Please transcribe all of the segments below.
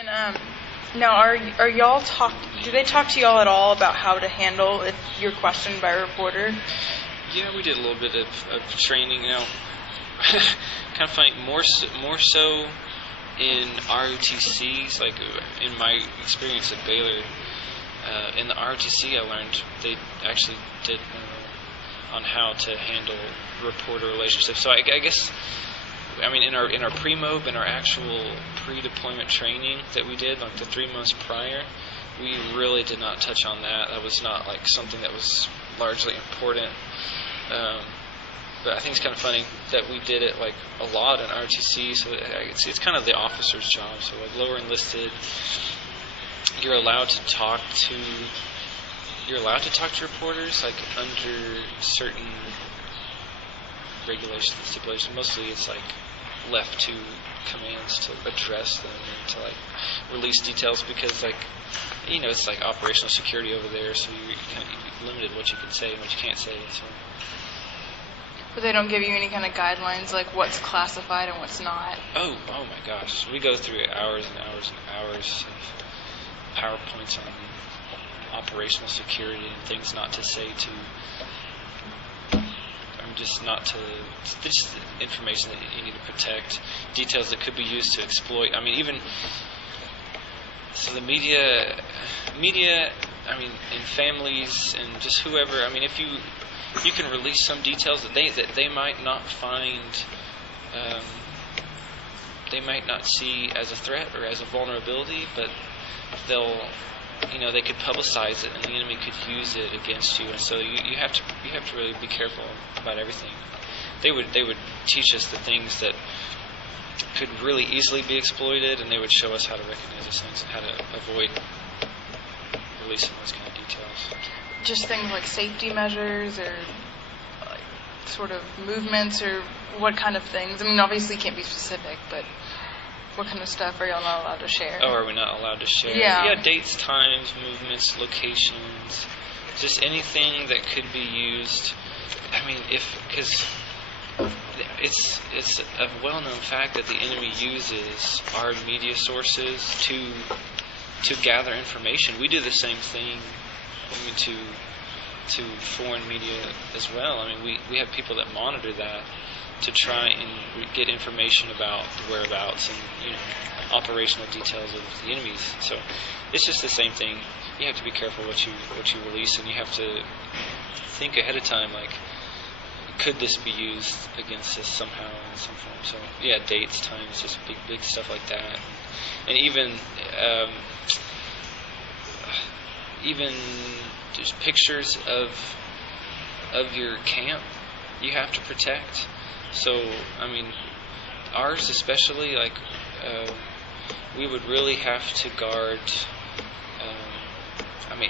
And now, are y'all do they talk to y'all at all about how to handle if you're questioned by a reporter? Yeah, we did a little bit of training. Kind of funny, more so in ROTCs. Like in my experience at Baylor, in the ROTC, I learned they actually did on how to handle reporter relationships. So I guess. In our pre-mob and our actual pre-deployment training that we did, like the 3 months prior, we really did not touch on that. That was not like something that was largely important. But I think it's kind of funny that we did it like a lot in ROTC. So it's kind of the officer's job. So like lower enlisted, you're allowed to talk to reporters like under certain regulations and stipulations. Mostly it's like left to commands to address them and to like release details because it's like operational security over there, so you're kind of limited what you can say and what you can't say. So. But they don't give you any kind of guidelines like what's classified and what's not? Oh my gosh. We go through hours and hours and hours of PowerPoints on operational security and things not to say to just information that you need to protect, details that could be used to exploit. The media, and families and just whoever. If you can release some details that they might not find, they might not see as a threat or as a vulnerability, but they could publicize it, and the enemy could use it against you. And so you have to really be careful about everything. They would teach us the things that could really easily be exploited, and they would show us how to recognize those things and how to avoid releasing those kind of details. Just things like safety measures or like sort of movements, or what kind of things? Obviously you can't be specific, but what kind of stuff are y'all not allowed to share? Oh, are we not allowed to share? Yeah, dates, times, movements, locations, just anything that could be used. Because it's a well-known fact that the enemy uses our media sources to gather information. We do the same thing. To foreign media as well. We have people that monitor that to try and get information about the whereabouts and operational details of the enemies. So it's just the same thing. You have to be careful what you release, and you have to think ahead of time. Like, could this be used against us somehow in some form? So dates, times, just big stuff like that, and even just pictures of your camp you have to protect. So ours especially, we would really have to guard.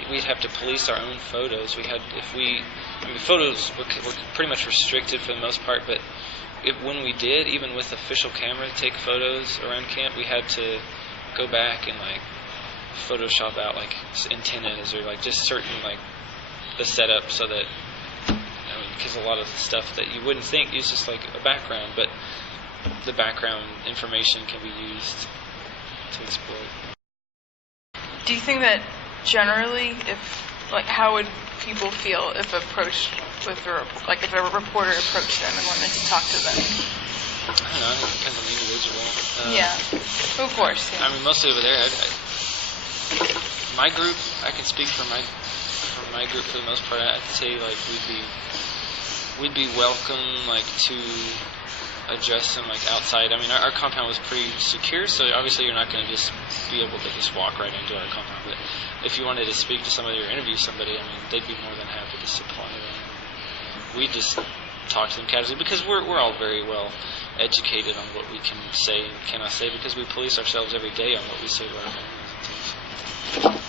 We'd have to police our own photos. Photos were pretty much restricted for the most part, but when we did, even with official camera, take photos around camp, we had to go back and Photoshop out antennas or just certain the setup, so that because a lot of the stuff that you wouldn't think is just a background, but the background information can be used to exploit. Do you think that generally, how would people feel if approached with if a reporter approached them and wanted to talk to them? I don't know. I think it depends on the individual. Yeah, of course. Yeah. Mostly over there, my group, I can speak for my group for the most part. I'd say we'd be welcome to address them outside. Our compound was pretty secure, so obviously you're not going to just be able to just walk right into our compound. But if you wanted to speak to somebody or interview somebody, they'd be more than happy to supply them. We just talk to them casually because we're all very well educated on what we can say and cannot say, because we police ourselves every day on what we say to our families and things.